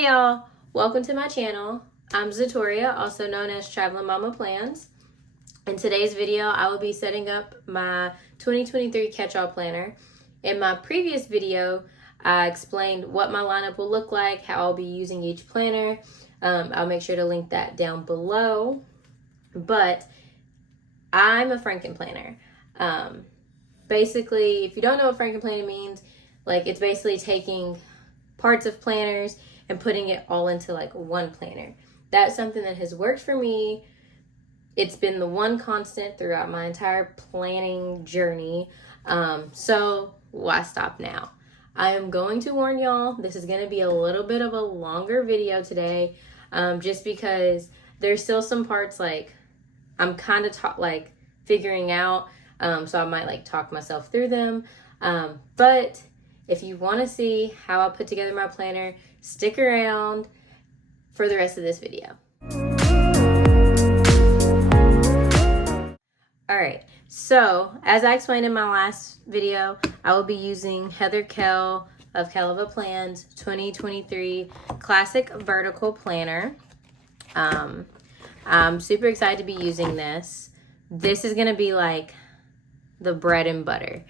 Hey y'all, welcome to my channel. I'm Zatoria, also known as Traveling Mama Plans. In today's video, I will be setting up my 2023 catch-all planner. In my previous video, I explained what my lineup will look like, how I'll be using each planner. I'll make sure to link that down below. But I'm a frankenplanner. Basically, if you don't know what frankenplanner means, it's basically taking parts of planners and putting it all into one planner. That's something that has worked for me. It's been the one constant throughout my entire planning journey. So why stop now? I am going to warn y'all, this is going to be a little bit of a longer video today, just because there's still some parts I'm kind of figuring out, so I might talk myself through them. But if you want to see how I put together my planner, stick around for the rest of this video. Alright, so as I explained in my last video, I will be using Heather Kell of Kellofaplan's 2023 Classic Vertical Planner. I'm super excited to be using this. This is going to be the bread and butter.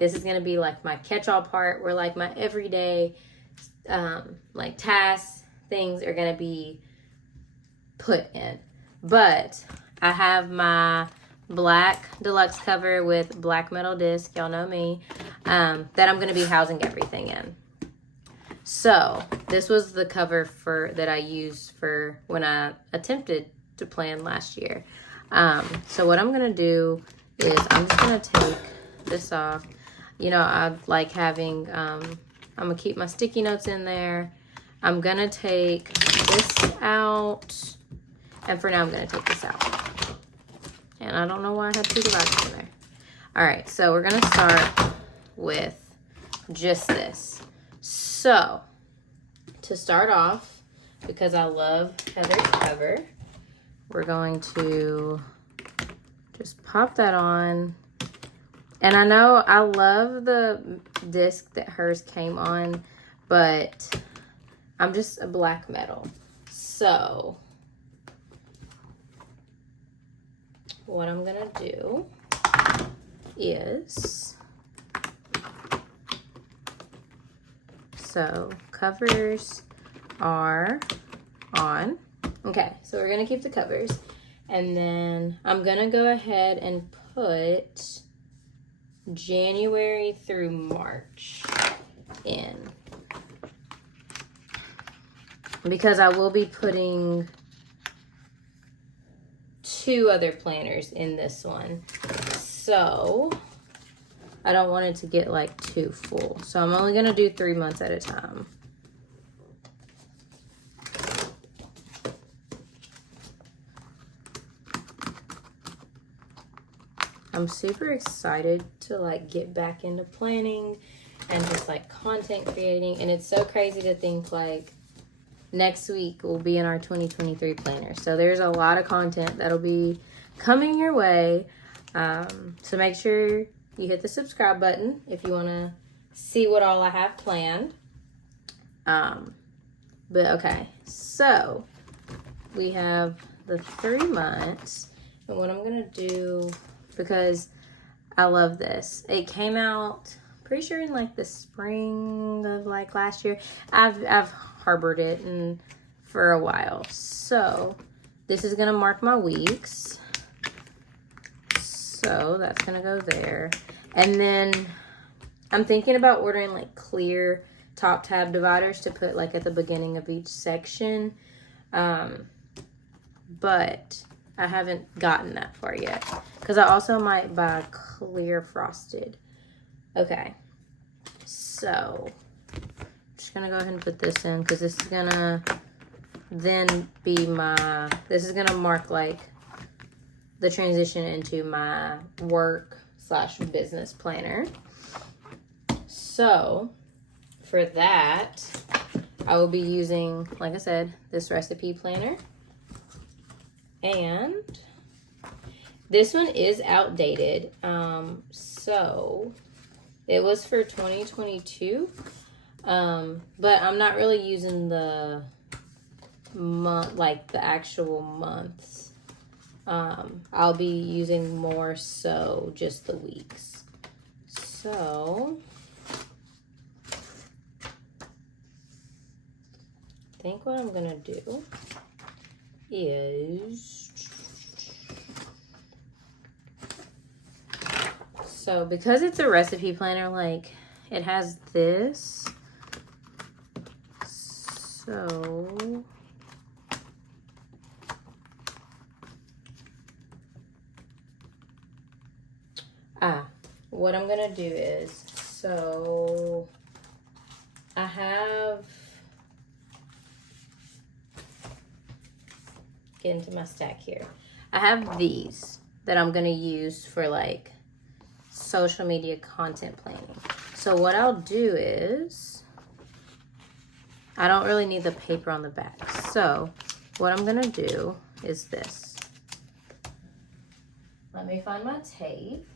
This is going to be my catch-all part where my everyday tasks, things are going to be put in. But I have my black deluxe cover with black metal disc, y'all know me, that I'm going to be housing everything in. So this was the cover that I used for when I attempted to plan last year. So what I'm going to do is I'm just going to take this off. I like having, I'm going to keep my sticky notes in there. I'm going to take this out. And for now, I'm going to take this out. And I don't know why I had two dividers in there. All right, so we're going to start with just this. So, to start off, because I love Heather's cover, we're going to just pop that on. And I know I love the disc that hers came on, but I'm just a black metal. So what I'm gonna do is, so covers are on. Okay, so we're gonna keep the covers. And then I'm gonna go ahead and put January through March in, because I will be putting two other planners in this one, so I don't want it to get too full. So I'm only gonna do 3 months at a time. I'm super excited to get back into planning and just content creating, and it's so crazy to think next week will be in our 2023 planner. So there's a lot of content that'll be coming your way. So make sure you hit the subscribe button if you want to see what all I have planned. But okay, so we have the 3 months, and what I'm gonna do, because I love this. It came out pretty sure in the spring of last year. I've harbored it for a while. So this is gonna mark my weeks. So that's gonna go there. And then I'm thinking about ordering clear top tab dividers to put at the beginning of each section. But I haven't gotten that far yet, because I also might buy clear frosted. Okay, so I'm just gonna go ahead and put this in, because this is gonna then be this is gonna mark the transition into my work/business planner. So for that, I will be using, like I said, this recipe planner. And this one is outdated. So it was for 2022. But I'm not really using the month, like the actual months. I'll be using more so just the weeks. So I think what I'm gonna do is, so because it's a recipe planner, like it has this, so what I'm gonna do is, so I have, get into my stack here. I have these that I'm gonna use for like social media content planning. So what I'll do is, I don't really need the paper on the back. So what I'm gonna do is this. Let me find my tape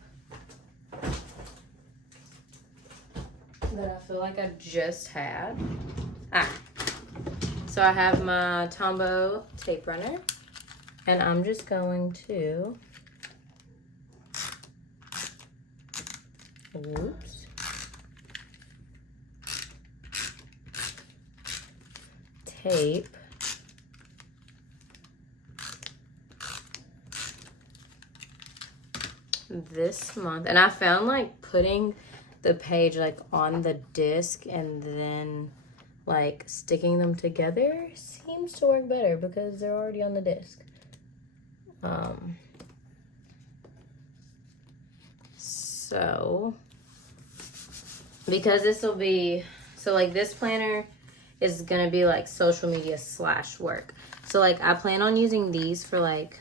that I feel like I just had. So I have my Tombow tape runner, and I'm just going to, whoops, tape this month. And I found like putting the page like on the disc and then like sticking them together seems to work better because they're already on the disc. So because this will be, so like this planner is gonna be like social media / work. So like I plan on using these for like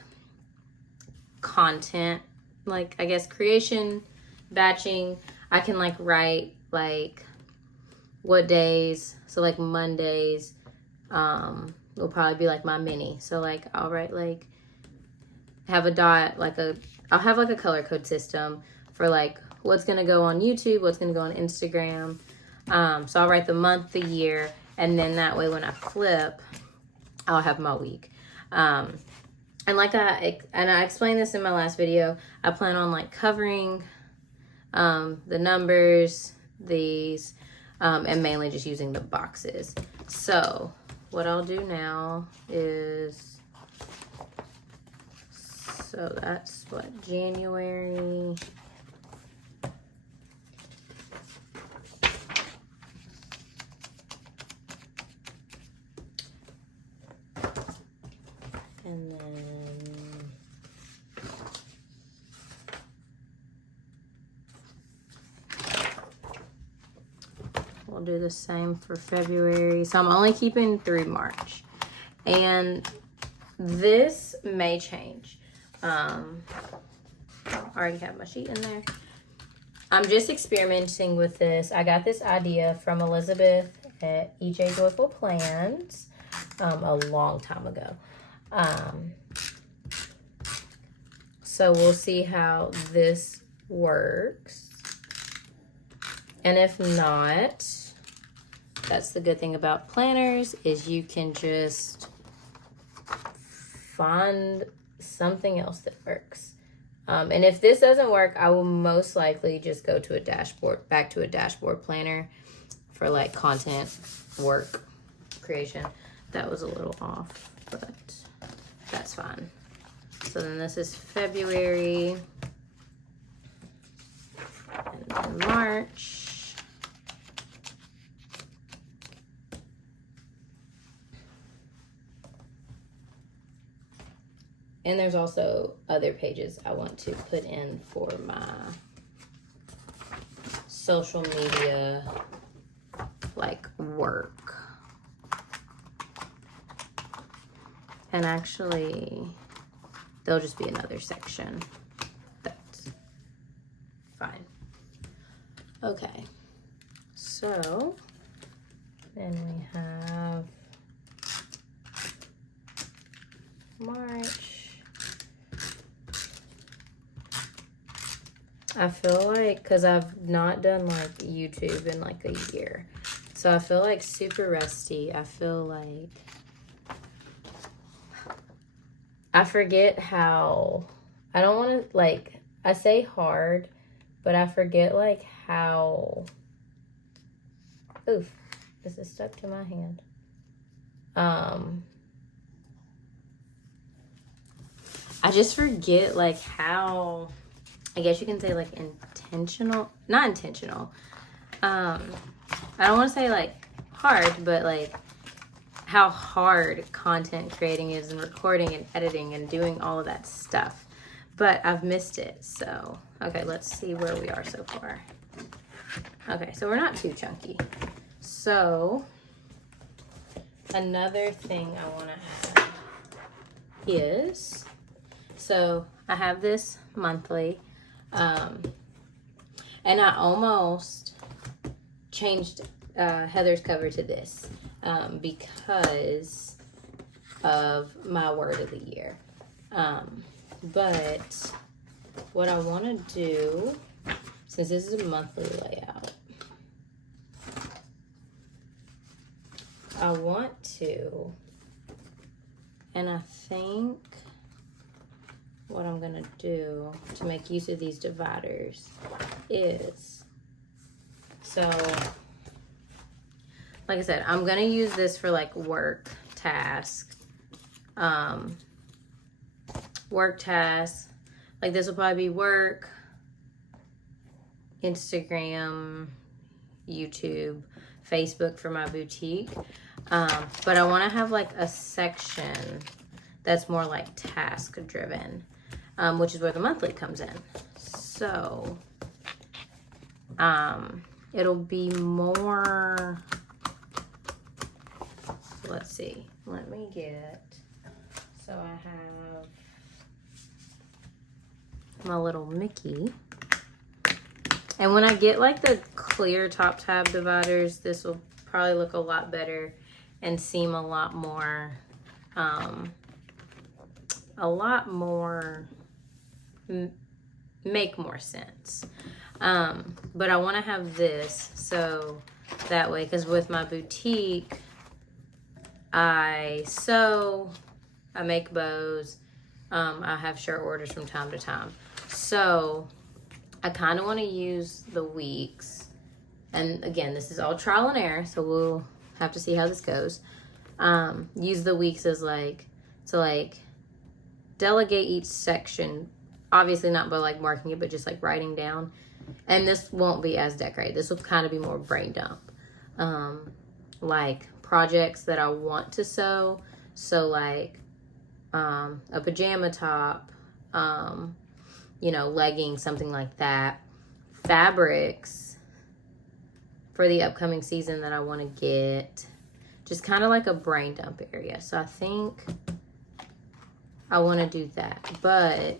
content, like I guess creation, batching. I can like write like what days, so like Mondays will probably be like my mini. So like I'll write like, have a dot, like I'll have like a color code system for like what's gonna go on YouTube, what's gonna go on Instagram. So I'll write the month, the year, and then that way when I flip, I'll have my week. And like I explained this in my last video, I plan on like covering the numbers, these, and mainly just using the boxes. So what I'll do now is, so that's what, January. And then we'll do the same for February. So I'm only keeping through March. And this may change. I already have my sheet in there. I'm just experimenting with this. I got this idea from Elizabeth at EJ Joyful Plans a long time ago. So we'll see how this works. And if not, that's the good thing about planners, is you can just find something else that works. And if this doesn't work, I will most likely just go to a dashboard, back to a dashboard planner for like content work creation. That was a little off, but that's fine. So then this is February, and then March. And there's also other pages I want to put in for my social media, like work. And actually, there'll just be another section. That's fine. Okay. So then we have March. I feel like, because I've not done like YouTube in like a year, So I feel like super rusty. I feel like I forget how, I don't want to, like, I say hard, but I forget, like, how, oof, this is stuck to my hand. I just forget, like, how, I guess you can say, like, intentional, not intentional. I don't want to say, like, hard, but, like, how hard content creating is and recording and editing and doing all of that stuff. But I've missed it, so, okay, let's see where we are so far. Okay, so we're not too chunky. So, another thing I want to add is, so I have this monthly, and I almost changed Heather's cover to this because of my word of the year. But what I want to do, since this is a monthly layout, I want to, and I think what I'm going to do to make use of these dividers is, so like I said, I'm going to use this for like work tasks. Like this will probably be work, Instagram, YouTube, Facebook for my boutique. But I want to have like a section that's more like task driven, which is where the monthly comes in. So, it'll be more, let's see, let me get, so I have my little Mickey. And when I get like the clear top tab dividers, this will probably look a lot better and seem a lot more, make more sense. But I want to have this so that way, because with my boutique, I sew, I make bows, I have shirt orders from time to time. So I kind of want to use the weeks, and again, this is all trial and error, so we'll have to see how this goes. Use the weeks as like, to like delegate each section, obviously not by like marking it, but just like writing down. And this won't be as decorated. This will kind of be more brain dump. Like projects that I want to sew. So like a pajama top, you know, leggings, something like that. Fabrics for the upcoming season that I want to get. Just kind of like a brain dump area. So I think I want to do that. But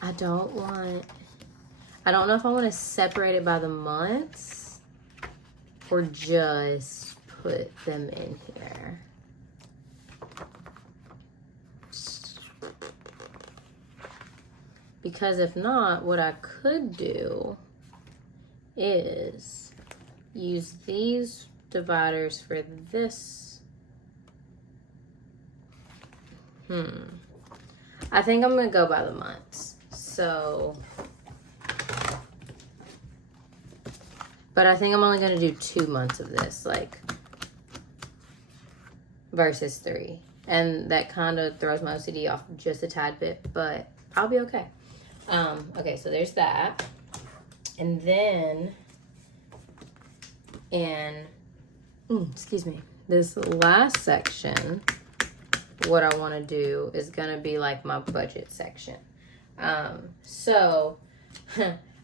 I don't know if I want to separate it by the months or just put them in here. Because if not, what I could do is use these dividers for this. I think I'm going to go by the months. So, but I think I'm only going to do 2 months of this, like, versus 3. And that kind of throws my OCD off just a tad bit, but I'll be okay. Okay, so there's that. And then, excuse me, this last section, what I want to do is going to be like my budget section. So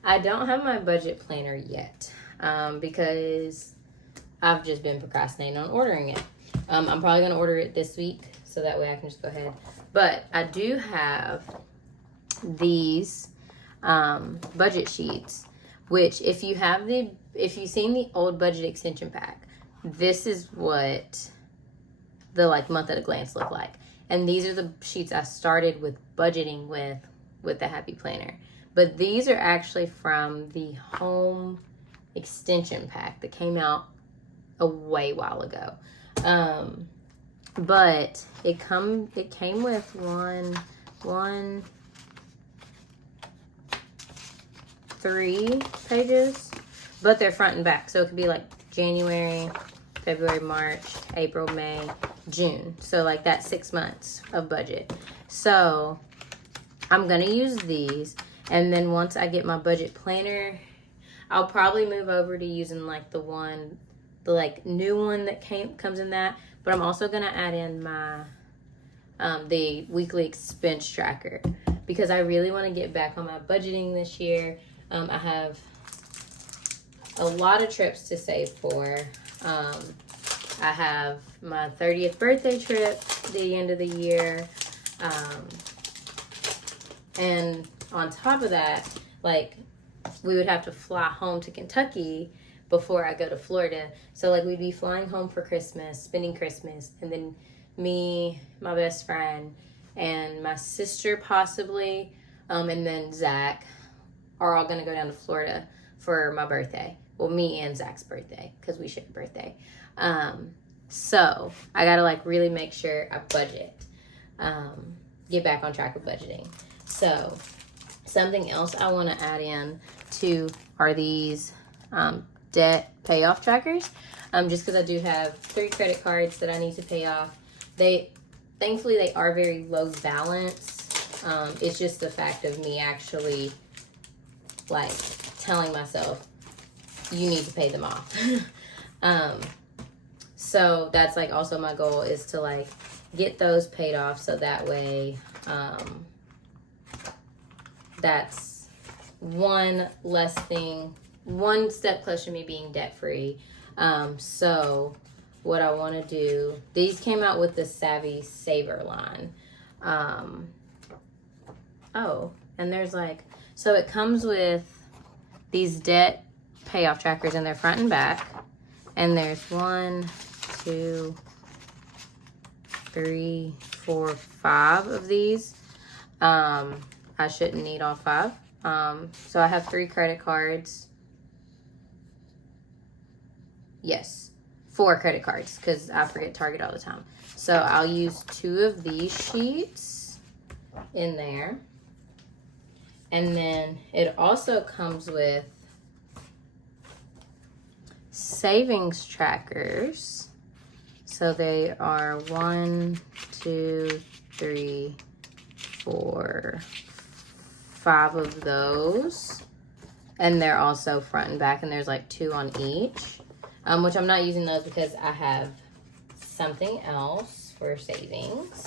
I don't have my budget planner yet, because I've just been procrastinating on ordering it. I'm probably going to order it this week, so that way I can just go ahead. But I do have these budget sheets, which if you've seen the old budget extension pack, this is what the like month at a glance look like. And these are the sheets I started with budgeting with the Happy Planner. But these are actually from the home extension pack that came out a way while ago. But it came with three pages, but they're front and back. So it could be like January, February, March, April, May, June. So like that's 6 months of budget. So I'm going to use these. And then once I get my budget planner, I'll probably move over to using like the like new one that comes in that. But I'm also going to add in my, the weekly expense tracker, because I really want to get back on my budgeting this year. I have a lot of trips to save for. I have my 30th birthday trip at the end of the year. And on top of that, like, we would have to fly home to Kentucky before I go to Florida. So, like, we'd be flying home for Christmas, spending Christmas, and then me, my best friend, and my sister possibly, and then Zach are all going to go down to Florida for my birthday. Well, me and Zach's birthday, because we share a birthday. So, I got to, like, really make sure I budget. Get back on track with budgeting. So, something else I want to add in to are these debt payoff trackers. Just because I do have 3 credit cards that I need to pay off. Thankfully, they are very low balance. It's just the fact of me actually, like, telling myself, you need to pay them off. So that's, like, also my goal is to, like, get those paid off, so that way, that's one less thing, one step closer to me being debt free. So what I want to do, these came out with the Savvy Saver line. Oh, and there's like, so it comes with these debt payoff trackers in their front and back. And there's 1, 2, 3, 4, 5 of these. I shouldn't need all 5. So I have 3 credit cards. Yes, 4 credit cards, because I forget Target all the time. So I'll use 2 of these sheets in there. And then it also comes with savings trackers. So they are 1, 2, 3, 4, 5 of those. And they're also front and back, and there's like 2 on each. Which I'm not using those because I have something else for savings.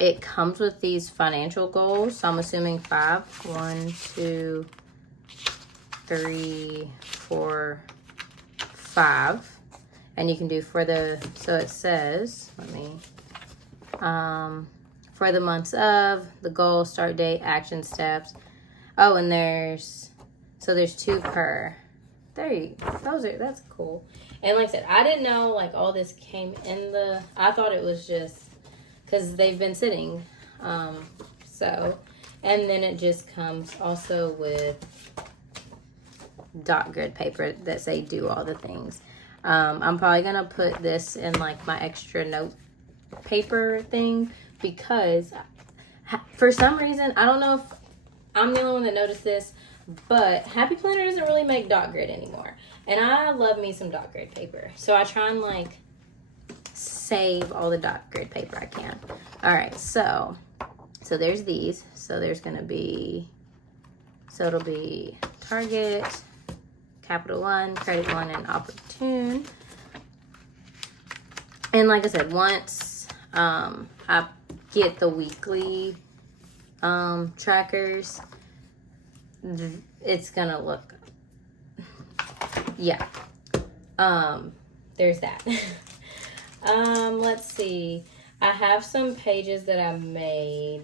It comes with these financial goals, so I'm assuming 5. 1, 2, 3, 4, 5. And you can do for the, so it says, for the months of, the goal, start date, action steps. Oh, and there's 2 per. That's cool. And like I said, I didn't know like all this came in I thought it was just because they've been sitting. So, and then it just comes also with dot grid paper that say do all the things. I'm probably gonna put this in like my extra note paper thing, because for some reason, I don't know if I'm the only one that noticed this, but Happy Planner doesn't really make dot grid anymore. And I love me some dot grid paper. So I try and like save all the dot grid paper I can. All right, so there's these. So there's gonna be, so it'll be Target, Capital One, Credit One, and Opportune. And like I said, once I get the weekly trackers, it's gonna look, yeah. There's that. Let's see. I have some pages that I made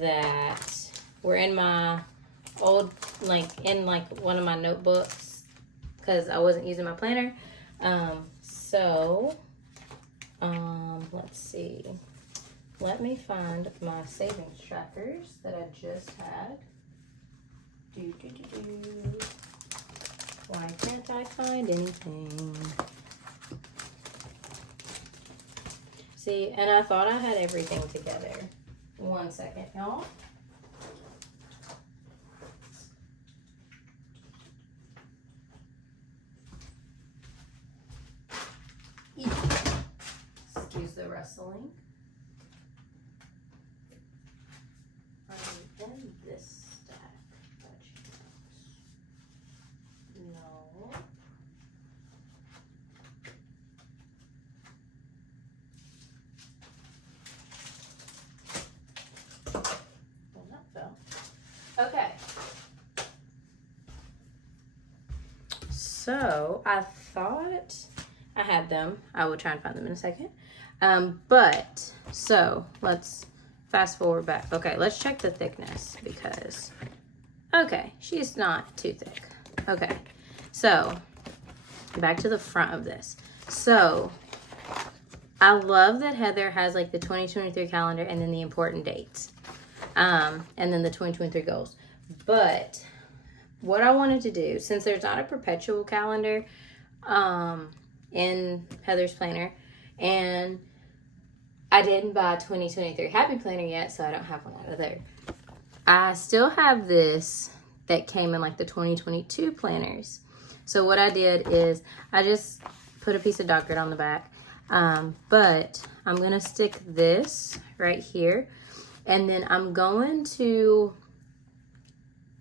that were in my old, like in like one of my notebooks, because I wasn't using my planner. Let's see. Let me find my savings trackers that I just had. Why can't I find anything? See, and I thought I had everything together. 1 second, y'all. Excuse the rustling. In this stack. No. Well, that fell. Okay. So I thought I had them. I will try and find them in a second. But so let's fast forward back. Okay, let's check the thickness because, okay, she's not too thick. Okay, so back to the front of this. So I love that Heather has like the 2023 calendar and then the important dates. And then the 2023 goals. But what I wanted to do, since there's not a perpetual calendar in Heather's planner, and I didn't buy a 2023 Happy Planner yet, so I don't have one out of there. I still have this that came in like the 2022 planners. So what I did is I just put a piece of dot grid on the back. But I'm going to stick this right here. And then I'm going to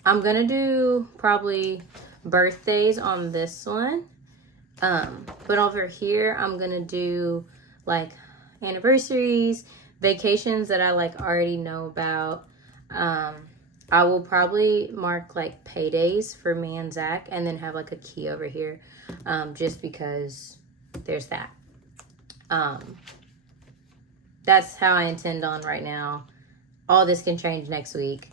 do probably birthdays on this one. But over here, I'm going to do like anniversaries, vacations that I like already know about. I will probably mark like paydays for me and Zach and then have like a key over here, just because there's that. That's how I intend on right now. All this can change next week.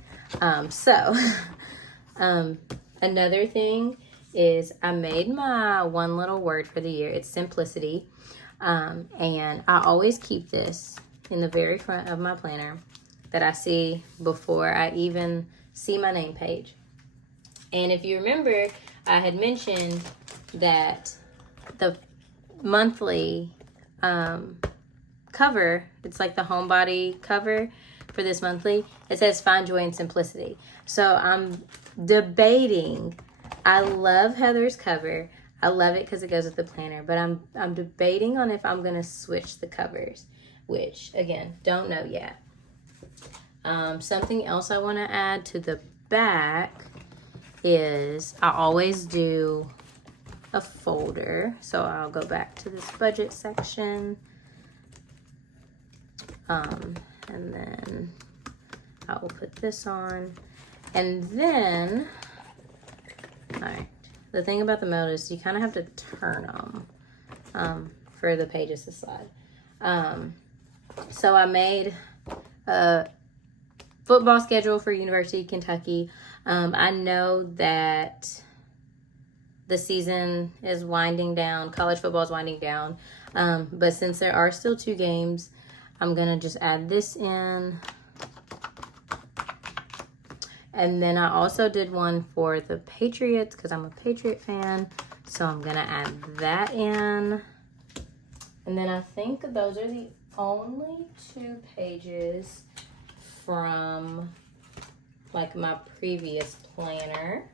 Another thing is I made my one little word for the year. It's simplicity. And I always keep this in the very front of my planner that I see before I even see my name page. And if you remember, I had mentioned that the monthly cover, it's like the homebody cover for this monthly, it says find joy in simplicity. So I'm debating. I love Heather's cover. I love it because it goes with the planner, but I'm debating on if I'm going to switch the covers, which again, don't know yet. Something else I want to add to the back is I always do a folder. So I'll go back to this budget section. And then I will put this on. And then, all right. The thing about the mode is you kind of have to turn them for the pages to slide. So I made a football schedule for University of Kentucky. I know that the season is winding down. College football is winding down. But since there are still 2 games, I'm going to just add this in. And then I also did one for the Patriots because I'm a Patriot fan. So I'm going to add that in. And then I think those are the only 2 pages from like my previous planner.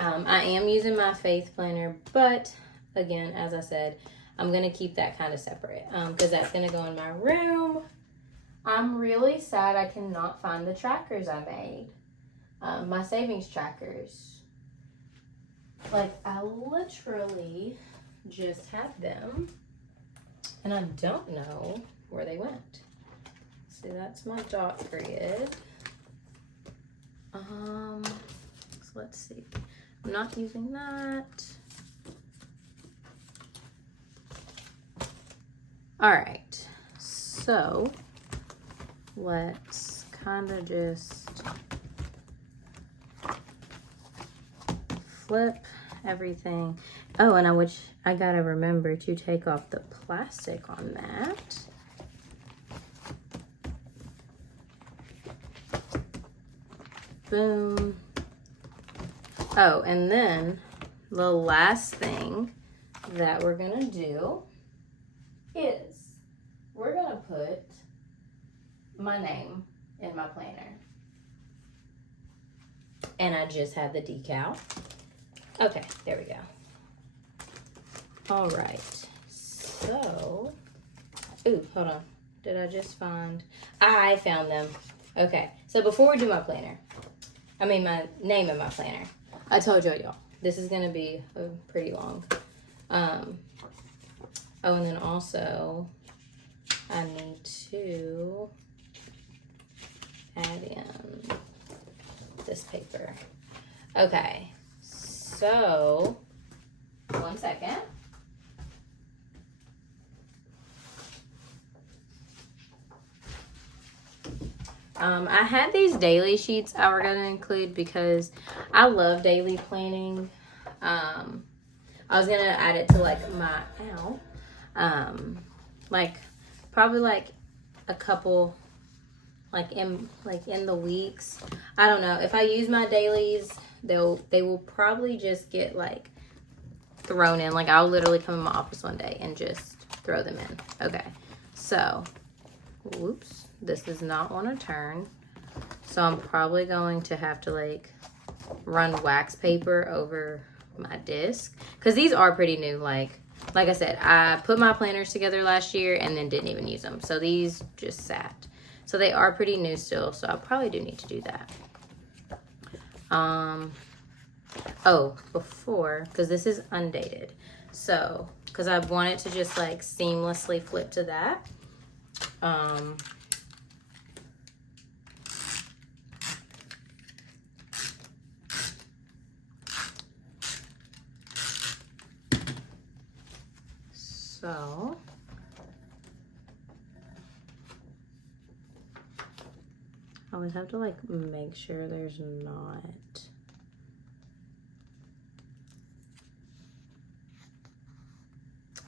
I am using my faith planner, but again, as I said, I'm going to keep that kind of separate because that's going to go in my room. I'm really sad I cannot find the trackers I made. My savings trackers. Like, I literally just had them. And I don't know where they went. See, that's my dot grid. So let's see. I'm not using that. All right. So let's kind of just flip everything. Oh, and I gotta remember to take off the plastic on that. Boom. Oh, and then the last thing that we're gonna do is we're gonna put my name in my planner. And I just have the decal. Okay, there we go. All right, so, ooh, hold on. Did I just find, I found them. Okay, so before we do my planner, I mean my name in my planner, I told y'all, this is gonna be pretty long. Oh, and then also, I need to add in this paper. Okay, so, one second. I had these daily sheets I were going to include because I love daily planning. I was going to add it to like my, like probably like a couple, like in the weeks. I don't know. If I use my dailies, they will probably just get like thrown in. Like I'll literally come in my office one day and just throw them in. Okay. So, whoops. This does not want to turn. So I'm probably going to have to like run wax paper over my disc. Because these are pretty new. Like I said, I put my planners together last year and then didn't even use them. So these just sat. So they are pretty new still. So I probably do need to do that. Oh, before, because this is undated. So, because I want it to just like seamlessly flip to that. So, I always have to like make sure there's not,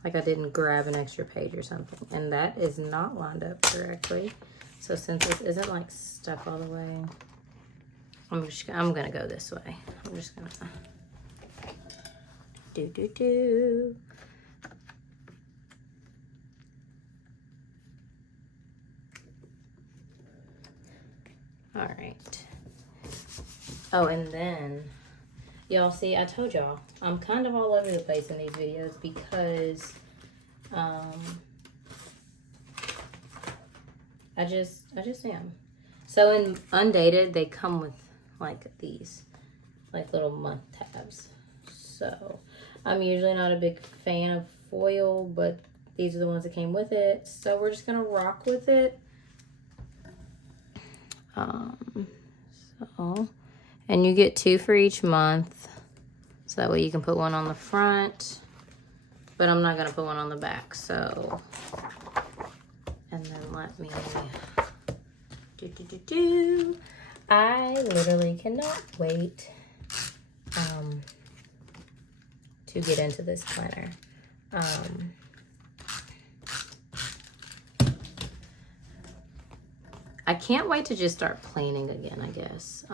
like I didn't grab an extra page or something, and that is not lined up correctly. So since this isn't like stuck all the way, I'm gonna go this way. I'm just gonna do. All right. Oh, and then y'all see, I told y'all I'm kind of all over the place in these videos because I just am. So in undated, they come with like these like little month tabs. So I'm usually not a big fan of foil, but these are the ones that came with it. So we're just gonna rock with it. And you get 2 for each month. So that way you can put one on the front, but I'm not gonna put one on the back. So, and then let me do. I literally cannot wait to get into this planner. I can't wait to just start planning again, I guess.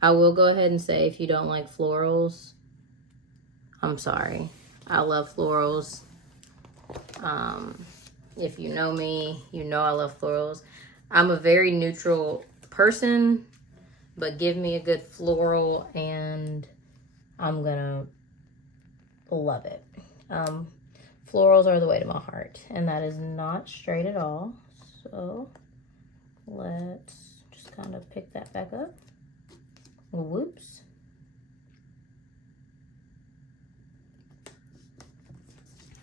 I will go ahead and say if you don't like florals, I'm sorry. I love florals. If you know me, you know I love florals. I'm a very neutral person, but give me a good floral and I'm gonna love it. Florals are the way to my heart, and that is not straight at all. So let's just kind of pick that back up. Whoops.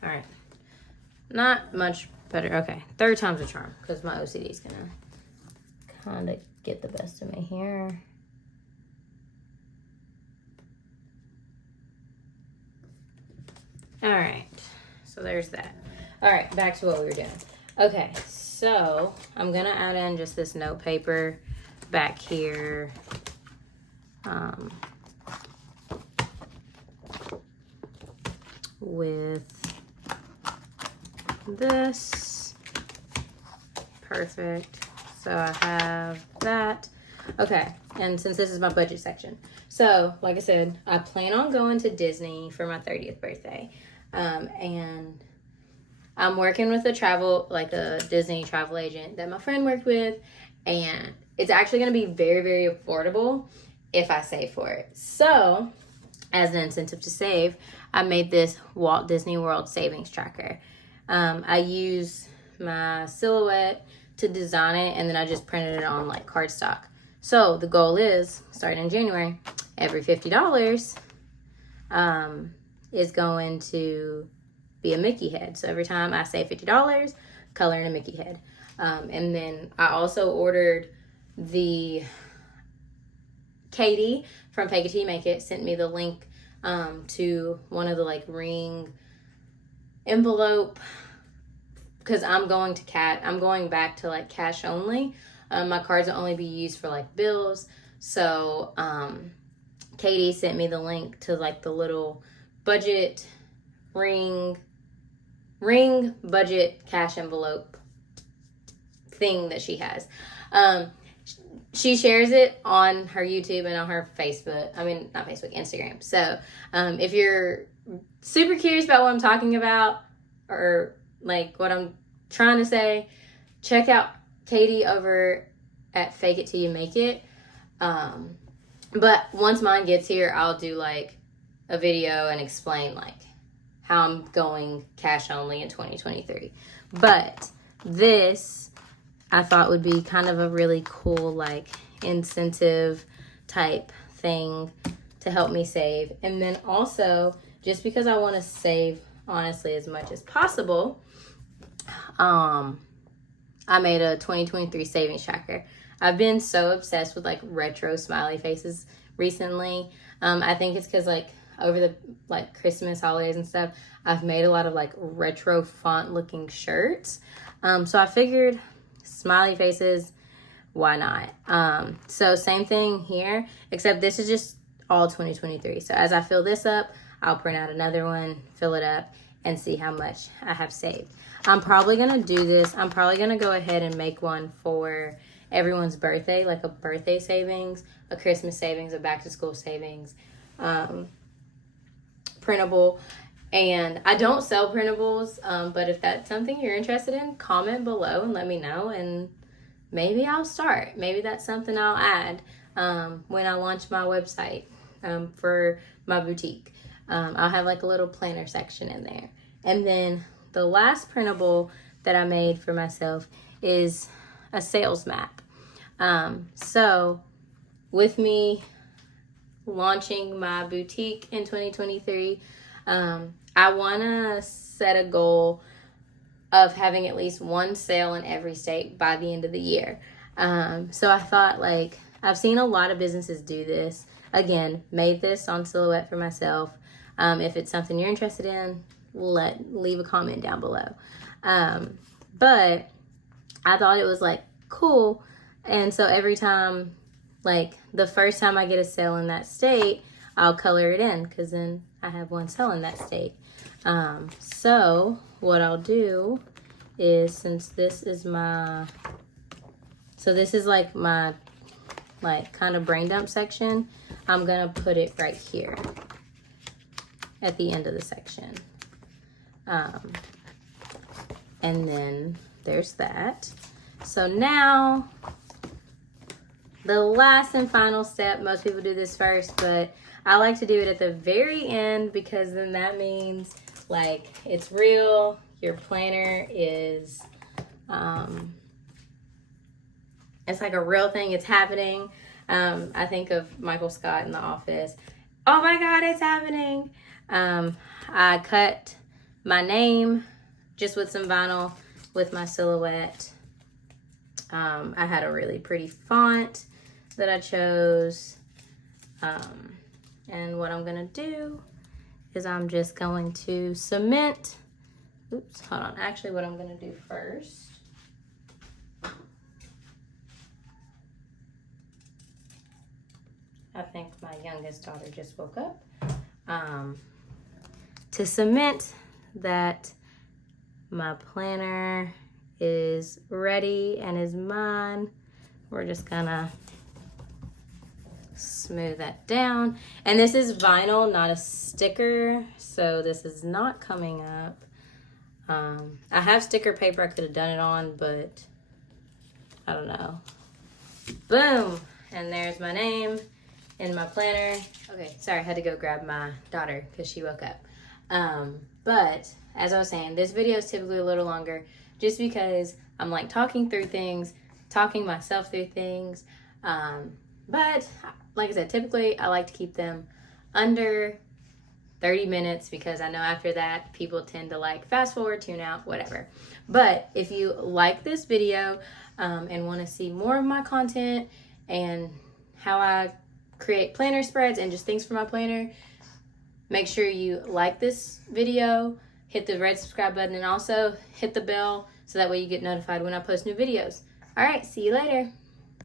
All right. Not much better. Okay. 3rd time's a charm because my OCD is going to kind of get the best of me here. All right. So there's that. All right. Back to what we were doing. Okay. So I'm going to add in just this note paper back here. With this. Perfect. So I have that. Okay, and since this is my budget section, So, like I said, I plan on going to Disney for my 30th birthday. And I'm working with a Disney travel agent that my friend worked with. And it's actually going to be very, very affordable if I save for it. So, as an incentive to save, I made this Walt Disney World savings tracker. I use my silhouette to design it, and then I just printed it on like cardstock. So the goal is, starting in January, every $50 is going to be a Mickey head. So every time I save $50, color in a Mickey head. And then I also ordered the Katie from Fake It Till You Make It sent me the link to one of the like ring envelope, because I'm going back to like cash only. My cards will only be used for like bills. So Katie sent me the link to like the little budget ring budget cash envelope thing that she has. She shares it on her YouTube and on her Instagram. So if you're super curious about what I'm talking about or like what I'm trying to say, check out Katie over at Fake It Till You Make It. But once mine gets here, I'll do like a video and explain like how I'm going cash only in 2023. But this I thought would be kind of a really cool like incentive type thing to help me save. And then also, just because I want to save honestly as much as possible, I made a 2023 savings tracker. I've been so obsessed with like retro smiley faces recently. I think it's because like over the like Christmas holidays and stuff, I've made a lot of like retro font looking shirts. So I figured smiley faces, why not? So same thing here, except this is just all 2023. So as I fill this up, I'll print out another one, fill it up, and see how much I have saved. I'm probably going to do this. I'm probably going to go ahead and make one for everyone's birthday, like a birthday savings, a Christmas savings, a back to school savings, printable. And I don't sell printables, but if that's something you're interested in, comment below and let me know, and maybe I'll start. Maybe that's something I'll add when I launch my website for my boutique. I'll have like a little planner section in there. And then the last printable that I made for myself is a sales map. So with me launching my boutique in 2023, I want to set a goal of having at least one sale in every state by the end of the year. So I thought, like, I've seen a lot of businesses do this. Again, made this on silhouette for myself. If it's something you're interested in, leave a comment down below. But I thought it was like cool. And so every time, like the first time I get a sale in that state, I'll color it in, because then I have one sale in that state. So what I'll do is, since this is my, this is like my like kind of brain dump section, I'm gonna put it right here at the end of the section. And then there's that. So now the last and final step, most people do this first, but I like to do it at the very end, because then that means like it's real. Your planner is, it's like a real thing. It's happening. I think of Michael Scott in The Office. Oh my God, it's happening. I cut my name just with some vinyl with my silhouette. I had a really pretty font that I chose. And what I'm gonna do is I'm just going to cement. Oops, hold on. Actually, what I'm gonna do first, I think my youngest daughter just woke up. To cement that my planner is ready and is mine, we're just gonna smooth that down. And this is vinyl, not a sticker, so this is not coming up. I have sticker paper I could have done it on, but I don't know. Boom! And there's my name in my planner. Okay, sorry, I had to go grab my daughter because she woke up. But as I was saying, this video is typically a little longer just because I'm like talking through things, talking myself through things. But like I said, typically I like to keep them under 30 minutes because I know after that people tend to like fast forward, tune out, whatever. But if you like this video and want to see more of my content and how I create planner spreads and just things for my planner, make sure you like this video, hit the red subscribe button, and also hit the bell so that way you get notified when I post new videos. All right, see you later.